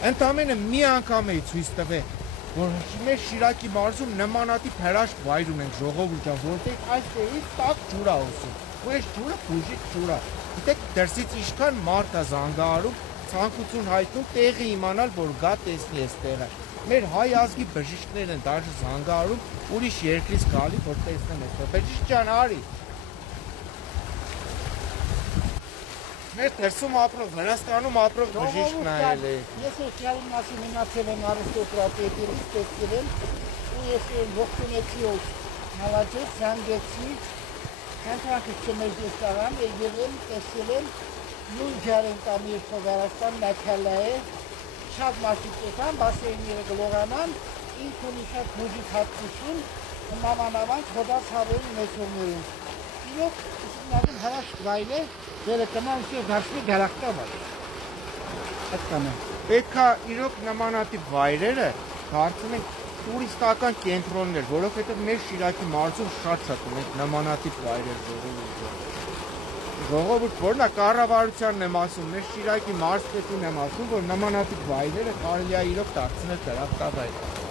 Ընդամենը մի անգամ էի ցույց տվել, որ մեր Շիրակի մարզում նմանատիպ հրաշք վայր ունենք ժողովուրդ ջան, որտեղ այս տեղից տաք ջուր ա ուսում։ Ու այս ջուրը բուժիչ ջուր ա։ Գիտեք դրսից ինչքան մարդ ա զանգահարում, ցանկություն հայտնում տեղը իմանալ, որ գա տեսնի այս տեղը։ Մեր հայ ազգի բժիշկներն են դաժե զանգահարում ուրիշ երկրից գալի, որ տեսնեն այս տեղը։ Բժիշկ ջան, արի։ Մեր դրսում ապրող, Վրաստանում ապրող բժիշկ նայել է։ Ես եկյալի մասին մնացել եմ արստոկրատիերից տեսել եմ, ու ես ողջունեցի ով նավաճեց, զանգեցի, հանրակից չմեզ ես տաղամ, եկել եմ, տեսել եմ, նույն ջարեն կամ երկով Վրաստան նաքալա է, շատ մարդիկ եկան, բասեինները գլողանան, ինք ունի շատ բուժիչ հատկություն, նամանավան խոդաց հավերին մեծորներում։ Իրոք, իսկնագին հրաշք վայր է, դերը կնան ու դարշնի գարախտա վայր։ Այդ կանը։ Պետք է իրոք նմանատիպ վայրերը դարձնենք տուրիստական կենտրոններ, որովհետև մեր Շիրակի մարզում շատ ունենք նմանատիպ վայրեր ժողովուրդ, որն է կառավարությանն եմ ասում, մեր Շիրակի մարզպետին եմ ասում, որ նմանատիպ վայրերը կարելի է իրոք դարձնել դրախտավայր։